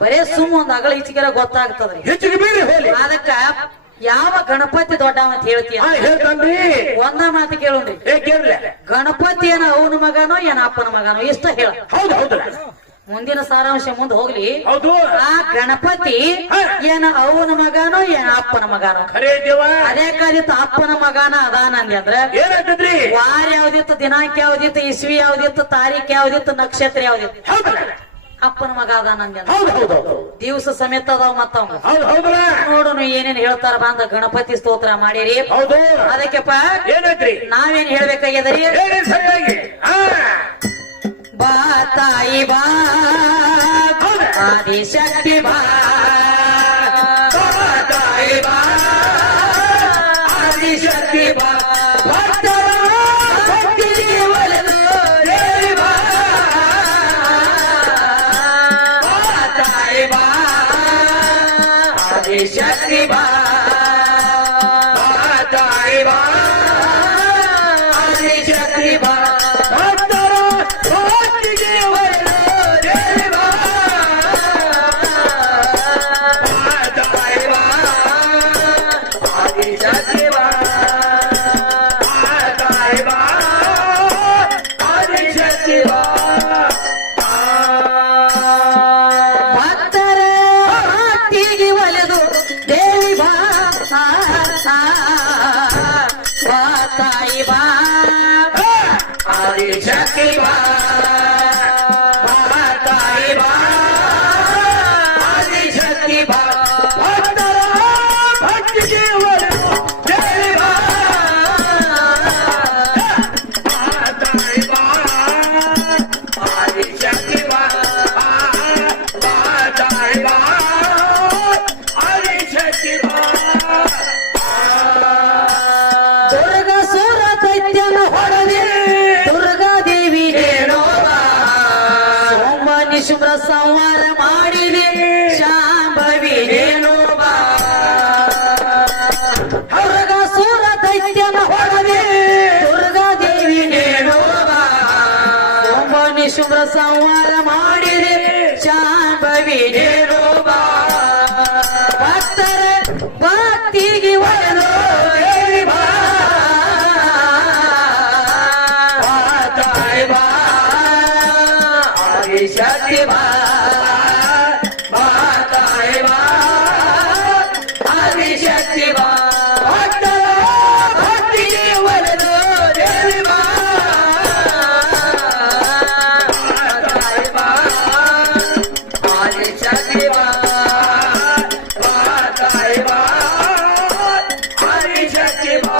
ಬರೇ ಸುಮ್ಮ ಒಂದ್ ಅಗಳ ಈಚಿಗೆಲ್ಲ ಗೊತ್ತಾಗ್ತದ್ರಿ. ಹೆಚ್ಚಿಗೆ ಬೇರೆ ಹೇಳಿ. ಅದಕ್ಕ ಯಾವ ಗಣಪತಿ ದೊಡ್ಡವ ಅಂತ ಹೇಳ್ತೀಯ? ಹೇಳ್ತಾನ್ರಿ. ಒಂದ ಮಾತು ಕೇಳೋಣ್ರಿ. ಗಣಪತಿ ಏನ ಅವನ ಮಗನೋ ಏನ ಅಪ್ಪನ ಮಗನೋ ಇಷ್ಟ ಹೇಳ. ಹೌದು ಹೌದು. ಮುಂದಿನ ಸಾರಾಂಶ ಮುಂದೆ ಹೋಗ್ಲಿ. ಹೌದು. ಆ ಗಣಪತಿ ಏನ ಅವನ ಮಗನೋ ಏನ ಅಪ್ಪನ ಮಗನೋ? ಖರೇ ದೇವ. ಅದೇ ಕಾಲಿತ್ತು ಅಪ್ಪನ ಮಗನ ಅದಾನ ಅಂದ್ರ ಏನಾಗ್ತದ್ರಿ? ವಾರ ಯಾವ್ದಿತ್ತು, ದಿನಾಂಕ ಯಾವ್ದಿತ್ತು, ಇಸ್ವಿ ಯಾವ್ದಿತ್ತು, ತಾರೀಖ್ ಯಾವ್ದಿತ್ತು, ನಕ್ಷತ್ರ ಯಾವ್ದಿತ್ತು? ಹೌದು. ಅಪ್ಪನ ಮಗ ಅದಾನ ಅಂದ. ಹೌದು ಹೌದು. ದಿವಸ ಸಮೇತ ಅದಾವ ಮತ್ತವಂಗ. ಹೌದು ಹೌದ್ರ. ನೋಡೋಣ ಏನೇನ್ ಹೇಳ್ತಾರ ಬಂದ ಗಣಪತಿ ಸ್ತೋತ್ರ ಮಾಡಿರಿ. ಹೌದು. ಅದಕ್ಕೆಪ್ಪ ಏನೈತ್ರಿ? ನಾವೇನ್ ಹೇಳ್ಬೇಕಾಗ್ಯದರಿ? ಸರಿಯಾಗಿ ಬಾ ತಾಯಿ ಬಾ, ಆದಿಶಕ್ತಿ ಬಾ, ತಾಯಿ ಬಾ, ಆದಿಶಕ್ತಿ ಬಾ, ಶಕ್ತಿ ಬಾ, ತಾಯಿ ಬಾ, ಆದಿಶಕ್ತಿ ಬಾ, ಭಕ್ತರ ಭಕ್ತಿಗೆ ಒಲಿದು ದೇವಿ ಬಾ, ತಾಯಿ ಬಾ, ಆದಿಶಕ್ತಿ ಬಾ, ತಾಯಿ ಬಾ, ಆದಿಶಕ್ತಿ ಬಾ. ತಾಯಿ ಬಾ, ಆದಿಶಕ್ತಿ ಬಾ, ತಾಯಿ ಬಾ, ಆದಿಶಕ್ತಿ ಬಾ, ಭಕ್ತರ ಭಕ್ತಿಗೆ ಒಲಿದು ದೇವಿ ಬಾ, ತಾಯಿ ಬಾ, ಆದಿಶಕ್ತಿ ಬಾ, ತಾಯಿ ಬಾ, ಆದಿಶಕ್ತಿ ಬಾ. ಶುಭ್ರ ಸಂವಾರ ಮಾಡಿದೆ ಶಾಂಭವಿ ರೇಣು ಬಾ, ದುರ್ಗಾ ಸೂರ ದೈತ್ಯನ ಹೊಡೆದೆ ದುರ್ಗಾ ದೇವಿ ರೇಣು ಬಾ, ಸೋಮನಿ ಶುಭ್ರ ಸಂವಾರ ಮಾಡಿದೆ ಶಾಂಭವಿ ರೇಣು ಬಾ, ಭಕ್ತರ ಭಕ್ತಿಗೆ ಒಲಿದು ದೇವಿ ಬಾ, ತಾಯಿ ಬಾ, ಆದಿಶಕ್ತಿ ಬಾ, ತಾಯಿ ಬಾ, ಆದಿಶಕ್ತಿ ಬಾ, ಭಕ್ತರ ಭಕ್ತಿಗೆ ಒಲಿದು ದೇವಿ ಬಾ, ತಾಯಿ ಬಾ, ಆದಿಶಕ್ತಿ ಬಾ, ತಾಯಿ ಬಾ, ಆದಿಶಕ್ತಿ ಬಾ.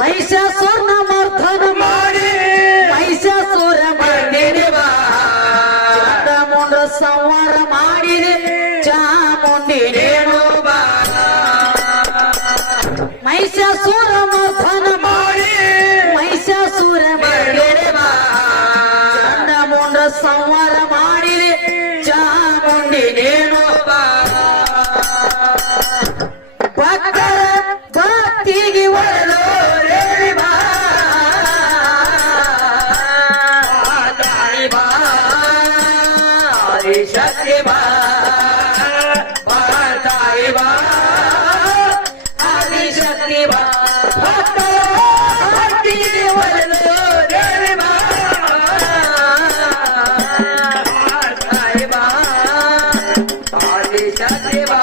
ಮಹಿಷಾಸುರನ ಮರ್ದನ ಮಾಡಿ ಮಹಿಷಾಸುರ ಮರ್ದಿನಿ ಬಾ, ಚಾಮುಂಡ ಸಂಹಾರ ಮಾಡಿದೆ ಚಾಮುಂಡಿ ರೇಣು ಬಾ, ಮಹಿಷಾಸುರ ಮರ್ದನ ಮಾಡಿ ಮಹಿಷಾಸುರ ಮರ್ದಿನಿ ಬಾ, ಚಾಮುಂಡ ಸಂಹಾರ ಮಾಡಿದೆ ಚಾಮುಂಡಿ ರೇಣು ಬಾ, ಭಕ್ತರ ಭಕ್ತಿಗೆ ಒಲಿದು ದೇವಿ ಬಾ, ತಾಯಿ ಬಾ, ಆದಿಶಕ್ತಿ ಬಾ, ತಾಯಿ ಬಾ, ಆದಿಶಕ್ತಿ ಬಾ, ಭಕ್ತರ ಭಕ್ತಿಗೆ ಒಲಿದು ದೇವಿ ಬಾ, ತಾಯಿ ಬಾ, ಆದಿಶಕ್ತಿ ಬಾ,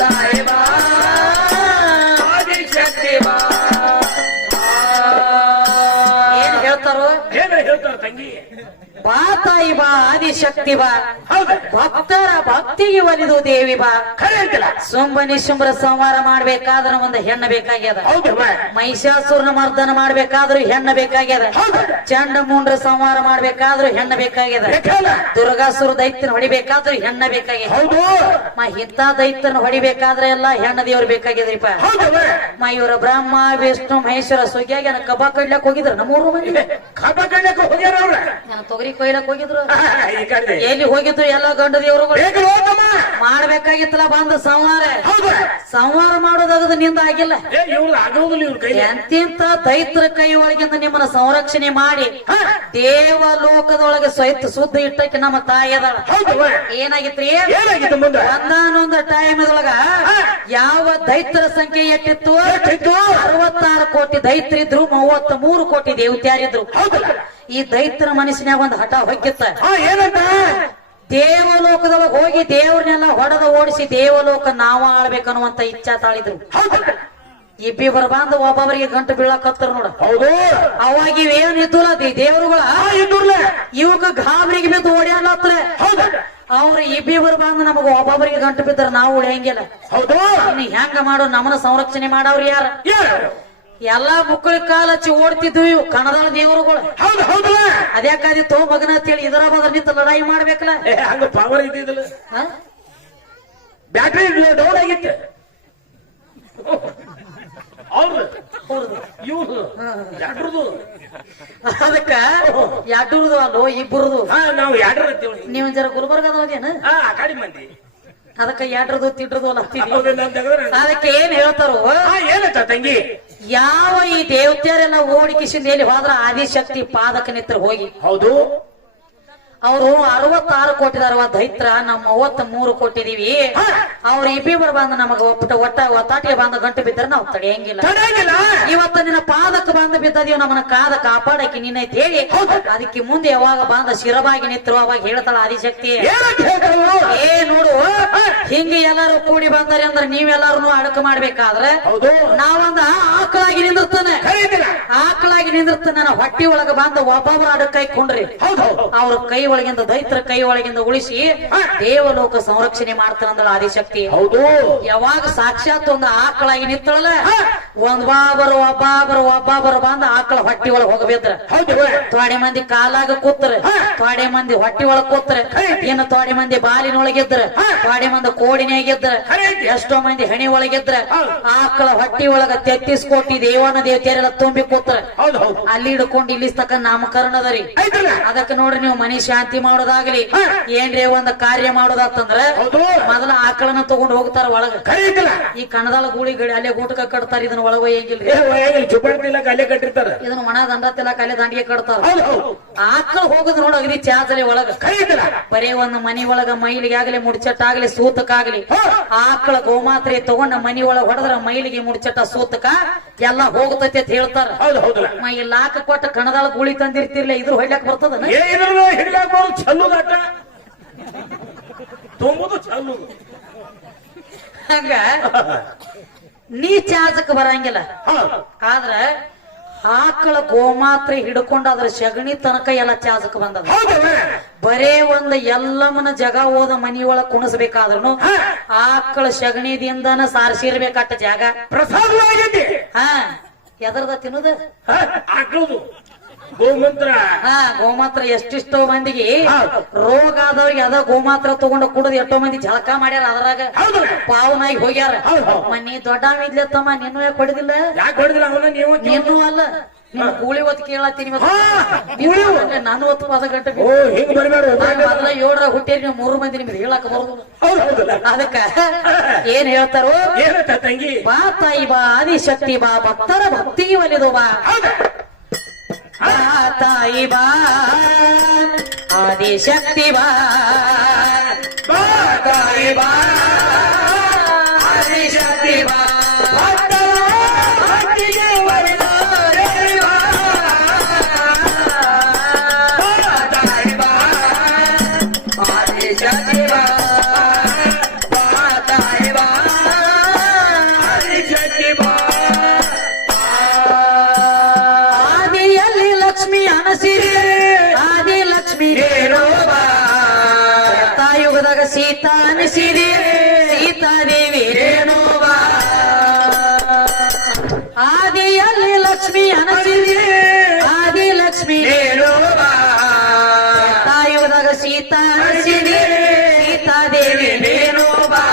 ತಾಯಿ ಬಾ, ಆದಿಶಕ್ತಿ ಬಾ. ಏನ್ ಹೇಳ್ತಾರೋ? ಏನ ಹೇಳ್ತಾರ ತಂಗಿ? ಬಾ ತಾಯಿ ಬಾ, ಆದಿಶಕ್ತಿ ಬಾ, ಹೌದು. ಭಕ್ತರ ಭಕ್ತಿಗೆ ಒಲಿದು ದೇವಿ ಬಾ. ಖರೆ ಅಂತಿಲ್ಲ. ಸುಂಬನಿ ಶುಂಭ್ರ ಸಂಹಾರ ಮಾಡ್ಬೇಕಾದ್ರ ಒಂದು ಹೆಣ್ಣು ಬೇಕಾಗ್ಯದ. ಹೌದು. ಮಹಿಷಾಸುರನ ಮರ್ದನ ಮಾಡ್ಬೇಕಾದ್ರೂ ಹೆಣ್ಣು ಬೇಕಾಗ್ಯದ. ಚಂಡ ಮುಂಡ್ರ ಸಂಹಾರ ಮಾಡ್ಬೇಕಾದ್ರೂ ಹೆಣ್ಣು ಬೇಕಾಗ್ಯದ. ದುರ್ಗಾಸುರ ದೈತ್ಯನ ಹೊಡಿಬೇಕಾದ್ರೂ ಹೆಣ್ಣ ಬೇಕಾಗ್ಯದ. ಹೌದು. ಇಂಥ ದೈತ್ಯನ ಹೊಡಿಬೇಕಾದ್ರೆ ಎಲ್ಲ ಹೆಣ್ಣ ದೇವ್ರು ಬೇಕಾಗ್ಯದ್ರಿಪ್ಪ. ಇವ್ರ ಬ್ರಹ್ಮ ವಿಷ್ಣು ಮಹೇಶ್ವರ ಸುಗ್ಗಿಯಾಗಿ ಕಬ್ಬ ಕಡ್ಲಕ್ ಹೋಗಿದ್ರ ನಮ್ಮೂರು ಮಂದಿ. ಕಬ್ಬ ಕಡ್ಲಕ್ ಹೋಗ್ಯಾರ ಅವ್ರ. ತೊಗರಿ ಕೊಯ್ಲಕ್ ಹೋಗಿದ್ರು ಈ ಕಡೆ ಎಲ್ಲಿ ಹೋಗಿದ್ರು ಎಲ್ಲ ಗಂಡ ದೇವರುಗಳು ಬೇಗ ಹೋಗಮ್ಮ. ಮಾಡ್ಬೇಕಾಗಿತ್ತಲ್ಲ ಬಂದ ಸಂಹಾರ ಹೌದು ಸಂಹಾರ ಮಾಡೋದಾಗದ ನಿಂದ ಆಗಿಲ್ಲ ಇವ್ರು ಆಗೋದಿಲ್ಲ ಇವ್ರ ಕೈ ಎಂತಿಂತ ದೈತ್ರ ಕೈ ಒಳಗಿಂದ ನಿಮ್ಮನ್ನ ಸಂರಕ್ಷಣೆ ಮಾಡಿ ದೇವಲೋಕದೊಳಗೆ ಸಹಿತ ಶುದ್ಧ ಇಟ್ಟಕ್ಕೆ ನಮ್ಮ ತಾಯಿ ಅದಾಳ ಹೌದು ಏನಾಗಿತ್ರಿ ಏನಾಗಿತ್ತು ಮುಂದೆ ಒಂದಾನೊಂದ ಟೈಮ್ ದೊಳಗ ಯಾವ ದೈತ್ರ ಸಂಖ್ಯೆ ಎಷ್ಟಿತ್ತು 66 ಕೋಟಿ ದೈತ್ರ ಇದ್ರು 33 ಕೋಟಿ ದೇವತ್ಯಾರಿದ್ರು ಹೌದಲ್ಲ ಈ ದೈತ್ರ ಮನುಷ್ಯನ್ಯಾಗ ಒಂದು ಹಠ ಹೊಕ್ಕಿತ್ತ ಏನಂತ ದೇವಲೋಕದೊಳಗೆ ಹೋಗಿ ದೇವ್ರನ್ನೆಲ್ಲ ಹೊಡೆದ ಓಡಿಸಿ ದೇವಲೋಕ ನಾವ ಆಳ್ಬೇಕನ್ನುವಂತ ಇಚ್ಛಾ ತಾಳಿದ್ರು ಹೌದಲ್ಲ ಇಬ್ಬಿಬ್ಬರು ಬಂದು ಒಬ್ಬೊಬ್ಬರಿಗೆ ಗಂಟು ಬೀಳಕತ್ತಾರ ನೋಡ ಹೌದು ಅವಾಗ ಇವೇನ್ ಇದ್ದುಲ್ಲ ದೇವರುಗಳ ಇದ್ರಲ್ಲ ಇವಕ್ಕ ಗಾಬರಿಗೆ ಬಿದ್ದು ಓಡ್ಯಾಡ್ಲತ್ರ ಹೌದಲ್ಲ ಅವ್ರ ಇಬ್ಬಿಬ್ಬರು ಬಂದು ನಮಗ ಒಬ್ಬೊಬ್ಬರಿಗೆ ಗಂಟು ಬಿದ್ದರ ನಾವು ಉಳಿಯಂಗಿಲ್ಲ ಹೌದು ಇನ್ನು ಹೆಂಗ ಮಾಡೋ ನಮ್ಮನ್ನ ಸಂರಕ್ಷಣೆ ಮಾಡವ್ರು ಯಾರ ಯಾರು ಎಲ್ಲಾ ಮಕ್ಕಳ ಕಾಲ ಹಚ್ಚಿ ಓಡ್ತಿದ್ವಿ ಇವು ಕಣದಾಳ ದೇವರುಗಳು ಹೌದು ಹೌದಲ್ಲ ಅದ್ಯಾಕಾದಿತ್ತು ಮಗನ ಅಂತೇಳಿ ಇದರ ಬದ್ರ ನಿಂತ ಲಡಾಯಿ ಮಾಡ್ಬೇಕಲ್ಲ ಹಂಗ ಪವರ್ ಇದ್ದಿದ್ದಲ್ಲ ಬ್ಯಾಟ್ರಿ ಡೌನ್ ಆಗಿತ್ತು ಅವ್ರದ್ದು ಇವ್ರು ಯಾಡ್ರದು ಅದಕ್ಕ ಎರಡೂರ್ದು ಅಲ್ಲೋ ಇಬ್ಬರದು ನಾವು ಯಾಡ್ರ ಅಂತೀವಿ ನೀವ್ ಜರ ಗುಲ್ಬರ್ಗದವದೇನ ಆ ಕಡಿ ಮಂದಿ ಅದಕ್ಕ ಎರಡ್ರದು ತಿಡ್ರದು ಅಲ್ಲ ಅಂತೀವಿ. ಹೌದು ನಮ್ ತೆಗೆದ್ರೆ ಅದಕ್ಕೆ ಏನ್ ಹೇಳ್ತಾರೋ ಏನತ್ತ ತಂಗಿ ಯಾವ ಈ ದೇವತೆಯರೆಲ್ಲ ಓಡಿಕಿಸಿಂದ ಎಲ್ಲಿ ಹೋದ್ರ ಆದಿಶಕ್ತಿ ಪಾದಕ ನಿತ್ರ ಹೋಗಿ ಹೌದು ಅವರು 66 ಕೋಟಿದಾರವ ದೈತ್ರ ನಮ್ಮ 33 ಕೋಟಿ ಇದೀವಿ ಅವ್ರ ಇಬ್ಬಿಬ್ಬರು ಬಂದು ನಮಗ ಒತ್ತಾಟಿಗೆ ಬಂದ ಗಂಟು ಬಿದ್ದರೆ ನಾವು ತಡೆಯಂಗಿಲ್ಲ ತಡೆಯಂಗಿಲ್ಲ ಇವತ್ತ ನಿನ್ನ ಪಾದಕ ಬಂದು ಬಿದ್ದದೀವಿ ನಮ್ಮನ್ನ ಕಾದ ಕಾಪಾಡಕ್ಕೆ ನಿನ್ನೈತಿ ಹೇಳಿ ಅದಕ್ಕೆ ಮುಂದೆ ಯಾವಾಗ ಬಂದ ಶಿರವಾಗಿ ನಿಂತರು ಅವಾಗ ಹೇಳ್ತಾಳ ಆದಿಶಕ್ತಿ ಏ ನೋಡು ಹಿಂಗೆ ಎಲ್ಲಾರು ಕೂಡಿ ಬಂದಾರೆ ಅಂದ್ರೆ ನೀವೆಲ್ಲಾರು ಅಡಕ ಮಾಡ್ಬೇಕಾದ್ರೆ ನಾವೊಂದ ಆಕಳಾಗಿ ನಿಂದಿರ್ತಾನೆ ಆಕಳಾಗಿ ನಿಂದಿರ್ತಾನೆ ನನ್ನ ಹೊಟ್ಟಿ ಒಳಗ ಬಂದ ಒಬ್ಬೊಬ್ರು ಅಡಕ ಹಾಕೊಂಡ್ರಿ ಅವ್ರ ಕೈ ಒಳಗಿಂದ ದೈತ್ರ ಕೈ ಒಳಗಿಂದ ಉಳಿಸಿ ದೇವಲೋಕ ಸಂರಕ್ಷಣೆ ಮಾಡ್ತಾನಂದಳ ಆದಿಶಕ್ತಿ ಹೌದು ಯಾವಾಗ ಸಾಕ್ಷಾತ್ ಒಂದು ಆಕಳಾಗಿ ನಿಂತಳಲ್ಲ ಒಬ್ಬೊಬ್ಬರು ಬಂದ ಆಕಳ ಹೊಟ್ಟಿ ಒಳಗ್ ಹೋಗಬೇದ್ರ ತೊಡೆ ಮಂದಿ ಕಾಲಾಗ ಕೂತ್ರ ತೊಡೆ ಮಂದಿ ಹೊಟ್ಟಿ ಒಳಗ್ ಕೂತ್ರ ಇನ್ನು ತೊಡೆ ಮಂದಿ ಬಾಲಿನೊಳಗಿದ್ರ ತೊಡೆ ಮಂದಿ ಕೋಡಿನಾಗಿದ್ರ ಎಷ್ಟೋ ಮಂದಿ ಹೆಣಿ ಒಳಗಿದ್ರ ಆಕಳ ಹೊಟ್ಟಿ ಒಳಗ 33 ಕೋಟಿ ದೇವನ ದೇವತೆಯರೆಲ್ಲ ತುಂಬಿ ಕೂತ್ರ ಅಲ್ಲಿ ಹಿಡ್ಕೊಂಡು ಇಲ್ಲಿ ತಕ್ಕ ನಾಮಕರಣ ಅದರಿ ಅದಕ್ಕೆ ನೋಡ್ರಿ ನೀವು ಮನಿ ಶಾಂತಿ ಮಾಡೋದಾಗ್ಲಿ ಏನ್ರಿ ಒಂದು ಕಾರ್ಯ ಮಾಡೋದಾತಂದ್ರ ಮೊದಲ ಆಕಳನ್ನ ತಗೊಂಡು ಹೋಗ್ತಾರ ಒಳಗ ಈ ಕಣದಾಳ ಗೂಳಿ ಗಡಿ ಅಲ್ಲೇ ಗೂಟಕ ಕಟ್ತಾರ ಇದನ್ನ ಒಳಗ ಒಯ್ಯಂಗಿಲ್ರಿ ಇದನ್ನ ಒಣ ದಂಡ ತಿಲ್ಲಕ ಅಲ್ಲೇ ದಂಡಿಗೆ ಕಟ್ತಾರ ಆಕಳ ಹೋಗುದ್ ನೋಡ ಅಗದಿ ಚಾಜಲಿ ಒಳಗ ಬರೇ ಒಂದು ಮನಿ ಒಳಗ ಮೈಲಿಗೆ ಆಗ್ಲಿ ಮುಡ್ಚಟ್ಟಾಗ್ಲಿ ಸೂತಕ್ಕಾಗ್ಲಿ ಆಕಳ ಗೋಮಾತ್ರೆ ತಗೊಂಡ ಮನಿ ಒಳಗ ಹೊಡೆದ್ರ ಮೈಲಿಗೆ ಮುಡ್ಚಟ್ಟ ಸೂತಕ ಎಲ್ಲಾ ಹೋಗ್ತೈತಿ ಅಂತ ಹೇಳ್ತಾರ ಮೈ ಲಾಕ ಕೊಟ್ಟ ಕಣದಾಳ ಗೂಳಿ ತಂದಿರ್ತಿರ್ಲಿ ಇದ್ರ ಹೊಡ್ಲಕ್ ಬರ್ತದ ಚಲ್ಲುದಾಟ ತುಂಬುದು ಚಲ್ಲುದು ಹಂಗ ನೀ ಚಾಜಕ್ ಬರಂಗಿಲ್ಲ ಆದ್ರ ಆಕಳ ಗೋಮಾತ್ರೆ ಹಿಡ್ಕೊಂಡ ಅದ್ರ ಸಗಣಿ ತನಕ ಎಲ್ಲ ಚಾಜಕ್ ಬಂದದ ಬರೇ ಒಂದ್ ಎಲ್ಲಮ್ಮನ ಜಗ ಹೋದ ಮನಿಯೊಳಗ ಕುಣಿಸ್ಬೇಕಾದ್ರೂ ಆಕಳ ಸಗಣಿದಿಂದನ ಸಾರಿಸಿರ್ಬೇಕಟ್ಟ ಜಾಗ ಪ್ರಸಾದವಾಗಿದೆ ಎದರದ ತಿನ್ನುದ ಆಕಳುದು ಗೋಮೂತ್ರ ಗೋಮಾತ್ರ ಎಷ್ಟಿಷ್ಟೋ ಮಂದಿಗೆ ರೋಗ ಆದವ್ರಿಗೆ ಅದ ಗೋಮಾತ್ರ ತಗೊಂಡು ಕುಡಿದು ಎಷ್ಟೋ ಮಂದಿ ಜಳಕ ಮಾಡ್ಯಾರ ಅದ್ರಾಗ ಪಾವನಾಗಿ ಹೋಗ್ಯಾರ ಮನಿ ದೊಡ್ಡ ಇದ್ಲತ್ತಮ್ಮ ನಿನ್ನೂ ಯಾಕೆ ಹೊಡೆದಿಲ್ಲ ನೀನು ಅಲ್ಲ ನಿಮ್ ಗೂಳಿ ಹೊತ್ತು ಕೇಳತ್ತೀನಿ ನಾನು ಹೊತ್ತು ಪದ ಗಂಟೆ ಮೊದಲ 7 ಹುಟ್ಟೇರಿ ನೀವು 3 ಮಂದಿ ನಿಮ್ಗೆ ಹೇಳಕ್ ಬರುದು ಅದಕ್ಕ ಏನ್ ಹೇಳ್ತಾರೋ ತಂಗಿ ಬಾ ತಾಯಿ ಬಾ ಆದಿಶಕ್ತಿ ಬಾ ಭಕ್ತರ ಭಕ್ತಿ ಒಲಿದು ಬಾ ತಾಯಿ ಬಾ ಆದಿಶಕ್ತಿ ಬಾ ತಾಯಿ ಬಾ ಆದಿಶಕ್ತಿ ಬಾ ಸೀತಾ ಅನಿಸಿದೆ ಸೀತಾದೇವಿ ರೇಣುವಾ ಆದಿಯಲ್ಲಿ ಲಕ್ಷ್ಮಿ ಅನಿಸಿದೆ ಆದಿ ಲಕ್ಷ್ಮಿ ರೇಣುವಾ ತಾಯುದಾಗ ಸೀತಾ ಅನಿಸಿದೆ ಸೀತಾದೇವಿ ರೇಣುವಾ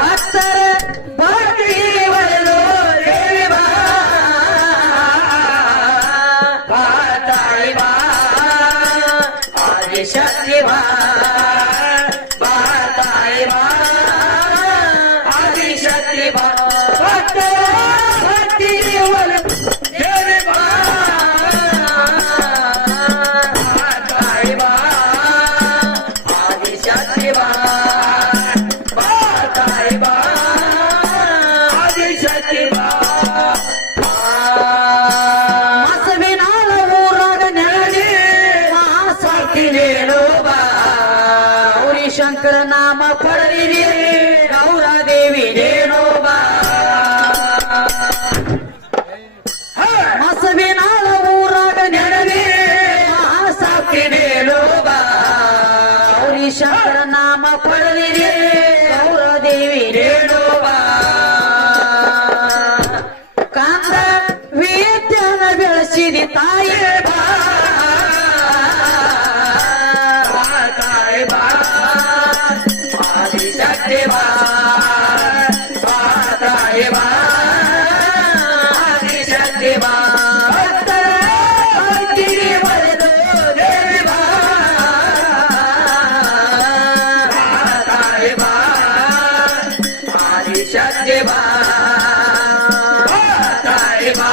ಭಕ್ತರ ಭಕ್ತಿ ಒಲಿದು ದೇವಿ ಬಾ ತಾಯಿ ಬಾ ಆದಿಶಕ್ತಿ ಬಾ ಬಾ ತಾಯಿ ಬಾ ಆದಿಶಕ್ತಿ ಬಾ ಭಕ್ತರ ಭಕ್ತಿ ದೇವಿ ಬಾ ತಾಯಿ ಬಾ ಆದಿಶಕ್ತಿ ಬಾ ಬಾ ತಾಯಿ ಬಾ ಆದಿಶಕ್ತಿ ಬಾ ಮಸವಿನಾಳ ಊರಾಗ ನೆರಳಿ ಮಹಾಶಕ್ತಿ ನೇಳು ಬಾ ಗೌರಿ ಶಂಕರ ನಾಮ ಪಡೆದಿರಿ ಗೌರದೇವಿ ನೇಳು ಬಾ ಮಸವಿನಾಳ ಊರಾಗ ನೆರಳಿ ಮಹಾಶಕ್ತಿ ನೇಳು ಬಾ ಗೌರಿ ಶಂಕರ ನಾಮ ಪಡೆದಿರಿ ಗೌರದೇವಿ ನೇಳು ಬಾ ಕಾಂತ ವಿದ್ಯಾನ ಬೆಳೆಸಿದಿ ತಾಯಿ ಬಾ ತಾಯಿ ಬಾ ಆದಿಶಕ್ತಿ ಬಾ ಬಾ ತಾಯಿ ಬಾ ಆದಿಶಕ್ತಿ ಬಾ ಭಕ್ತರ ಭಕ್ತಿಗೆ ಬರೆದು ದೇವಿ ಬಾ ತಾಯಿ ಬಾ ಆದಿಶಕ್ತಿ ಬಾ ತಾಯಿ ಬಾ